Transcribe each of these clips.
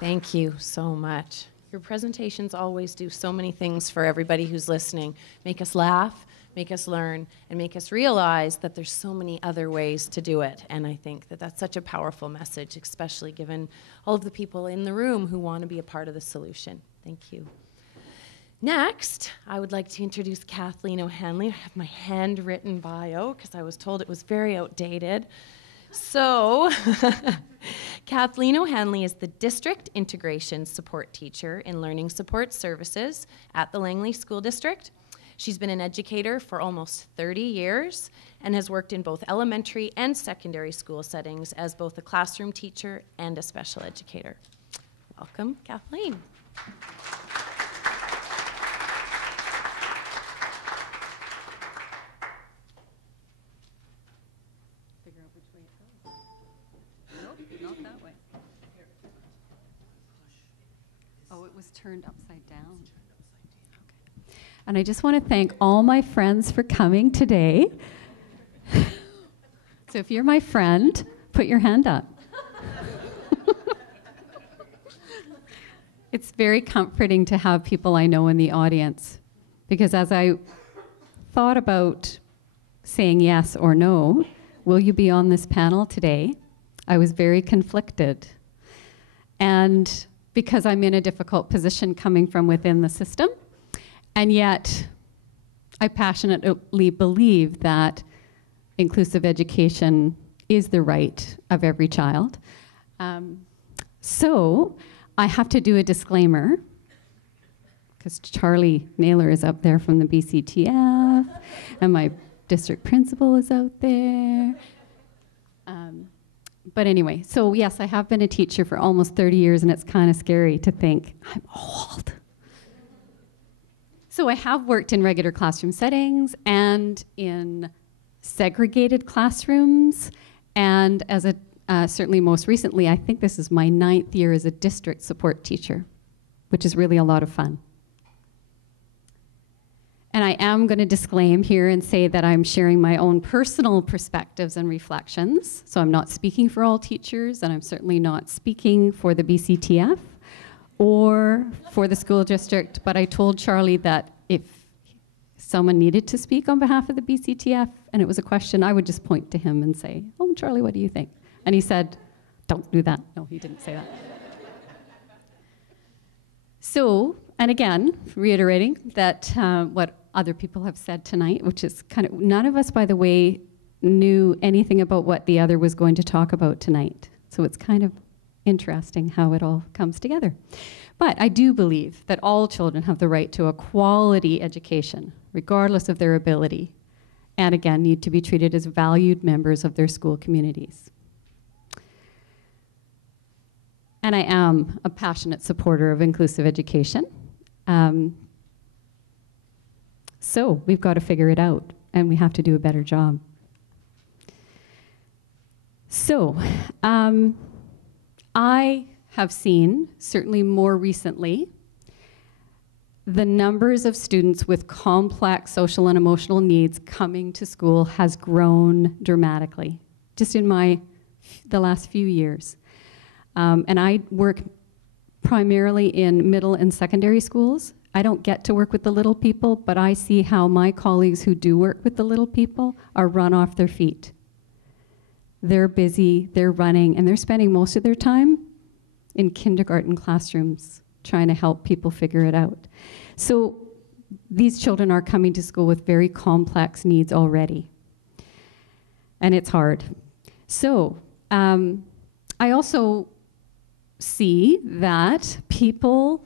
Thank you so much. Your presentations always do so many things for everybody who's listening. Make us laugh, make us learn, and make us realize that there's so many other ways to do it. And I think that that's such a powerful message, especially given all of the people in the room who want to be a part of the solution. Thank you. Next, I would like to introduce Kathleen O'Hanley. I have my handwritten bio because I was told it was very outdated. So, Kathleen O'Hanley is the District Integration Support Teacher in Learning Support Services at the Langley School District. She's been an educator for almost 30 years and has worked in both elementary and secondary school settings as both a classroom teacher and a special educator. Welcome, Kathleen. Turned upside down. Okay. And I just want to thank all my friends for coming today. So if you're my friend, put your hand up. It's very comforting to have people I know in the audience, because as I thought about saying yes or no, will you be on this panel today, I was very conflicted. And because I'm in a difficult position coming from within the system, and yet I passionately believe that inclusive education is the right of every child. So I have to do a disclaimer, because Charlie Naylor is up there from the BCTF, and my district principal is out there. But anyway, so yes, I have been a teacher for almost 30 years, and it's kind of scary to think I'm old. So I have worked in regular classroom settings and in segregated classrooms, and as a certainly most recently, I think this is my 9th year as a district support teacher, which is really a lot of fun. And I am going to disclaim here and say that I'm sharing my own personal perspectives and reflections. So I'm not speaking for all teachers, and I'm certainly not speaking for the BCTF or for the school district. But I told Charlie that if someone needed to speak on behalf of the BCTF and it was a question, I would just point to him and say, "Oh, Charlie, what do you think?" And he said, "Don't do that." No, he didn't say that. So, and again, reiterating that what other people have said tonight, which is kind of, none of us, by the way, knew anything about what the other was going to talk about tonight. So it's kind of interesting how it all comes together. But I do believe that all children have the right to a quality education, regardless of their ability, and again, need to be treated as valued members of their school communities. And I am a passionate supporter of inclusive education. So we've got to figure it out, and we have to do a better job. So I have seen, certainly more recently, the numbers of students with complex social and emotional needs coming to school has grown dramatically, just in the last few years. And I work primarily in middle and secondary schools. I don't get to work with the little people, but I see how my colleagues who do work with the little people are run off their feet. They're busy, they're running, and they're spending most of their time in kindergarten classrooms trying to help people figure it out. So these children are coming to school with very complex needs already, and it's hard. So I also see that people,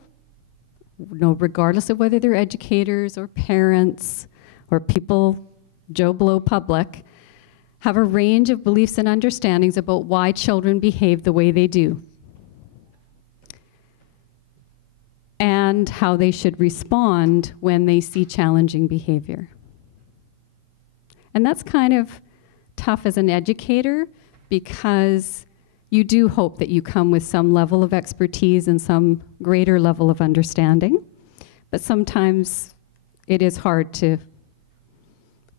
regardless of whether they're educators or parents or people, Joe Blow public, have a range of beliefs and understandings about why children behave the way they do and how they should respond when they see challenging behavior. And that's kind of tough as an educator, because you do hope that you come with some level of expertise and some greater level of understanding, but sometimes it is hard to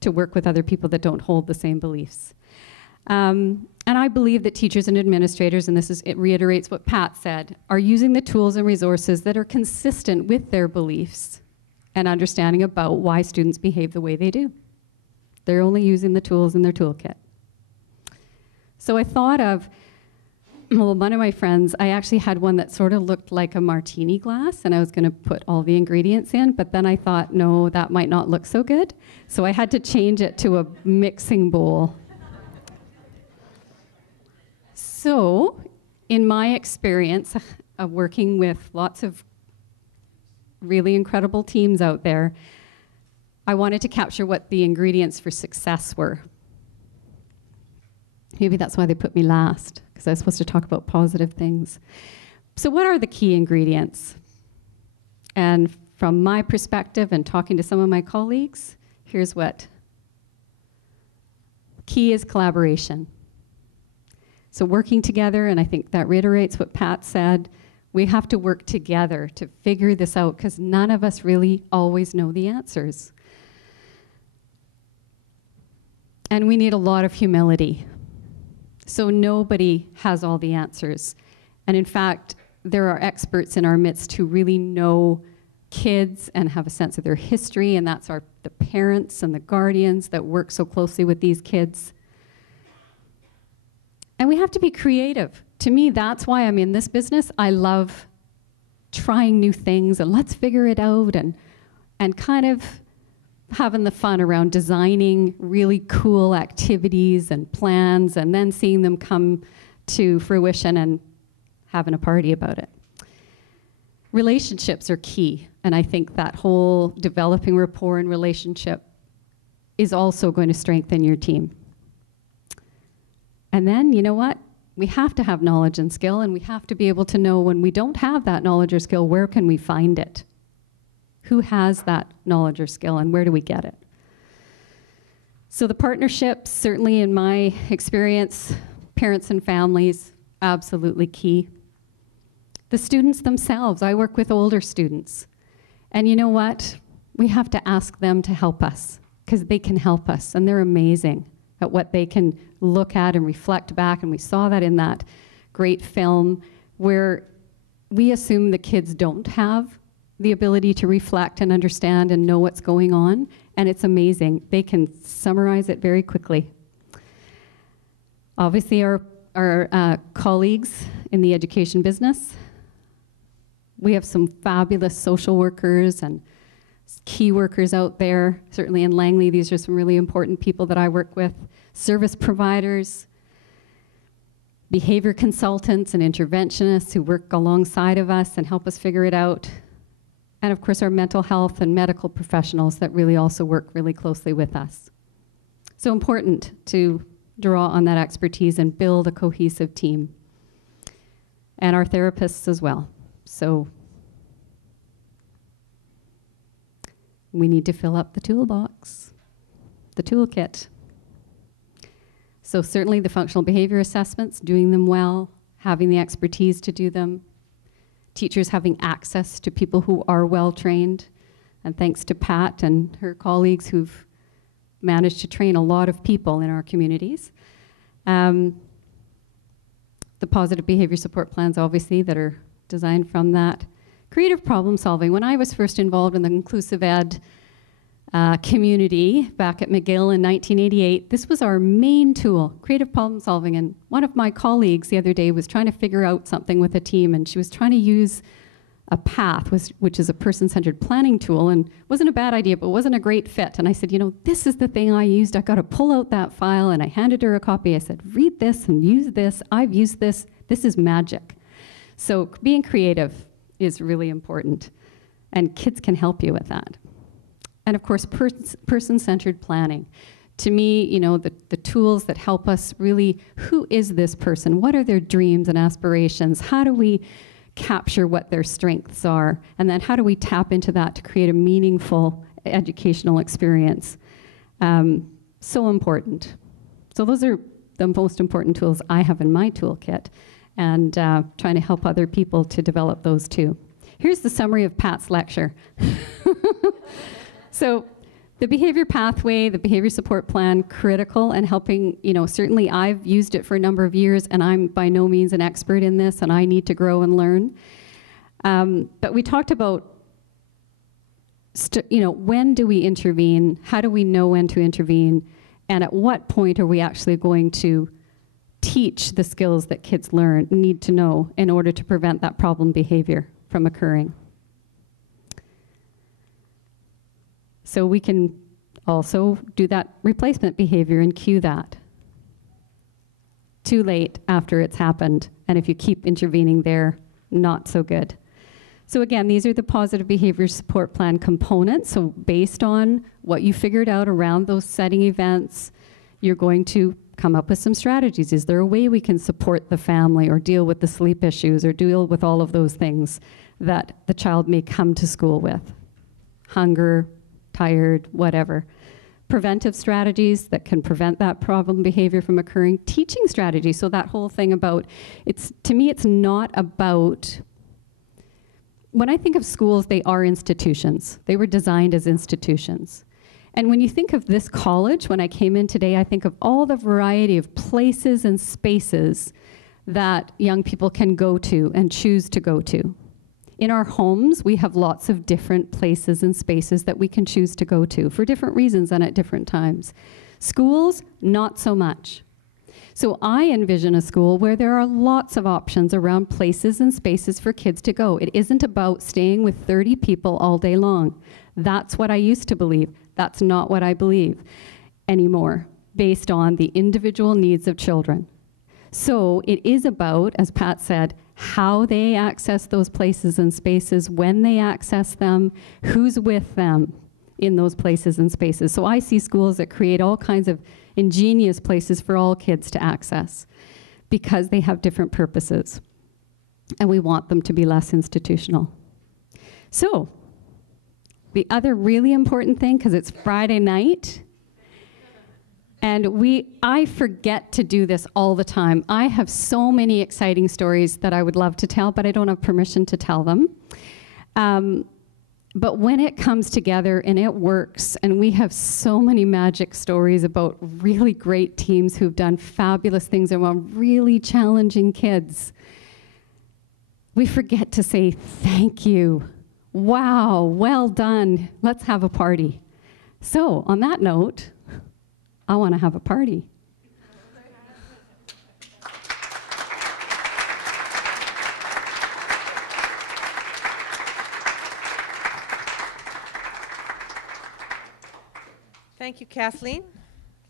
work with other people that don't hold the same beliefs. And I believe that teachers and administrators, and it reiterates what Pat said, are using the tools and resources that are consistent with their beliefs and understanding about why students behave the way they do. They're only using the tools in their toolkit. So I thought of, well, one of my friends, I actually had one that sort of looked like a martini glass, and I was going to put all the ingredients in, but then I thought, no, that might not look so good. So I had to change it to a mixing bowl. So, in my experience of working with lots of really incredible teams out there, I wanted to capture what the ingredients for success were. Maybe that's why they put me last, because I was supposed to talk about positive things. So what are the key ingredients? And from my perspective and talking to some of my colleagues, here's what. Key is collaboration. So working together, and I think that reiterates what Pat said, we have to work together to figure this out because none of us really always know the answers. And we need a lot of humility. So nobody has all the answers. And in fact, there are experts in our midst who really know kids and have a sense of their history, and that's the parents and the guardians that work so closely with these kids. And we have to be creative. To me, that's why I'm in this business. I love trying new things and let's figure it out and kind of having the fun around designing really cool activities and plans and then seeing them come to fruition and having a party about it. Relationships are key, and I think that whole developing rapport and relationship is also going to strengthen your team. And then, you know what? We have to have knowledge and skill, and we have to be able to know when we don't have that knowledge or skill, where can we find it? Who has that knowledge or skill, and where do we get it? So the partnerships, certainly in my experience, parents and families, absolutely key. The students themselves, I work with older students. And you know what? We have to ask them to help us, because they can help us, and they're amazing at what they can look at and reflect back, and we saw that in that great film where we assume the kids don't have the ability to reflect and understand and know what's going on, and it's amazing. They can summarize it very quickly. Obviously, our colleagues in the education business, we have some fabulous social workers and key workers out there. Certainly in Langley, these are some really important people that I work with. Service providers, behavior consultants and interventionists who work alongside of us and help us figure it out. And of course, our mental health and medical professionals that really also work really closely with us. So important to draw on that expertise and build a cohesive team. And our therapists as well. So we need to fill up the toolbox, the toolkit. So certainly the functional behavior assessments, doing them well, having the expertise to do them, teachers having access to people who are well trained, and thanks to Pat and her colleagues who've managed to train a lot of people in our communities. The positive behavior support plans, obviously, that are designed from that. Creative problem solving. When I was first involved in the inclusive ed community back at McGill in 1988, this was our main tool, creative problem solving. And one of my colleagues the other day was trying to figure out something with a team, and she was trying to use a PATH, which is a person-centered planning tool, and wasn't a bad idea, but wasn't a great fit. And I said, you know, this is the thing I used. I got to pull out that file, and I handed her a copy. I said, read this and use this. I've used this. This is magic. So being creative is really important, and kids can help you with that. And of course, person-centered planning. To me, you know, the tools that help us really, who is this person? What are their dreams and aspirations? How do we capture what their strengths are? And then how do we tap into that to create a meaningful educational experience? So important. So those are the most important tools I have in my toolkit, and trying to help other people to develop those too. Here's the summary of Pat's lecture. So the behavior pathway, the behavior support plan, critical and helping, certainly I've used it for a number of years and I'm by no means an expert in this and I need to grow and learn. But we talked about, when do we intervene? How do we know when to intervene? And at what point are we actually going to teach the skills that kids need to know in order to prevent that problem behavior from occurring? So we can also do that replacement behavior and cue that. Too late after it's happened. And if you keep intervening there, not so good. So again, these are the positive behavior support plan components. So based on what you figured out around those setting events, you're going to come up with some strategies. Is there a way we can support the family or deal with the sleep issues or deal with all of those things that the child may come to school with? Hunger, tired, whatever. Preventive strategies that can prevent that problem behavior from occurring. Teaching strategies, so that whole thing about, to me it's not about, when I think of schools, they are institutions. They were designed as institutions. And when you think of this college, when I came in today, I think of all the variety of places and spaces that young people can go to and choose to go to. In our homes, we have lots of different places and spaces that we can choose to go to for different reasons and at different times. Schools, not so much. So I envision a school where there are lots of options around places and spaces for kids to go. It isn't about staying with 30 people all day long. That's what I used to believe. That's not what I believe anymore, based on the individual needs of children. So it is about, as Pat said, how they access those places and spaces, when they access them, who's with them in those places and spaces. So I see schools that create all kinds of ingenious places for all kids to access because they have different purposes. And we want them to be less institutional. So the other really important thing, because it's Friday night, and I forget to do this all the time. I have so many exciting stories that I would love to tell, but I don't have permission to tell them. But when it comes together and it works, and we have so many magic stories about really great teams who've done fabulous things around really challenging kids, we forget to say thank you. Wow, well done. Let's have a party. So on that note, I want to have a party. Thank you, Kathleen.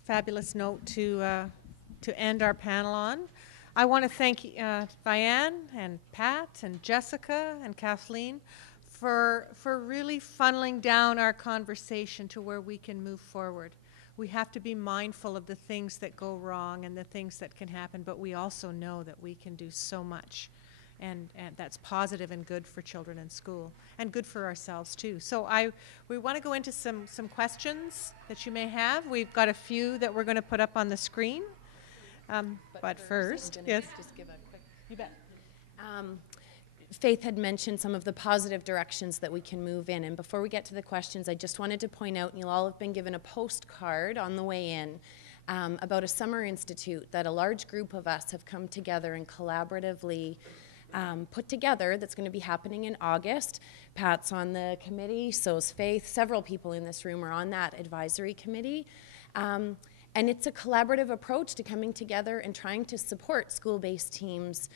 Fabulous note to end our panel on. I want to thank Diane and Pat and Jessica and Kathleen for really funneling down our conversation to where we can move forward. We have to be mindful of the things that go wrong and the things that can happen, but we also know that we can do so much, and that's positive and good for children in school and good for ourselves too. So we want to go into some questions that you may have. We've got a few that we're going to put up on the screen, but first, yes, just give a quick. You bet. Faith had mentioned some of the positive directions that we can move in. And before we get to the questions, I just wanted to point out, and you'll all have been given a postcard on the way in, about a summer institute that a large group of us have come together and collaboratively put together, that's going to be happening in August. Pat's on the committee, so is Faith. Several people in this room are on that advisory committee. And it's a collaborative approach to coming together and trying to support school-based teams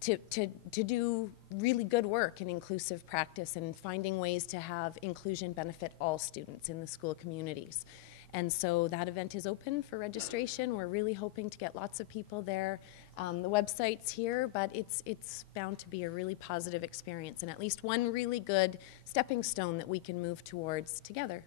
to do really good work in inclusive practice and finding ways to have inclusion benefit all students in the school communities. And so that event is open for registration. We're really hoping to get lots of people there. The website's here, but it's bound to be a really positive experience and at least one really good stepping stone that we can move towards together.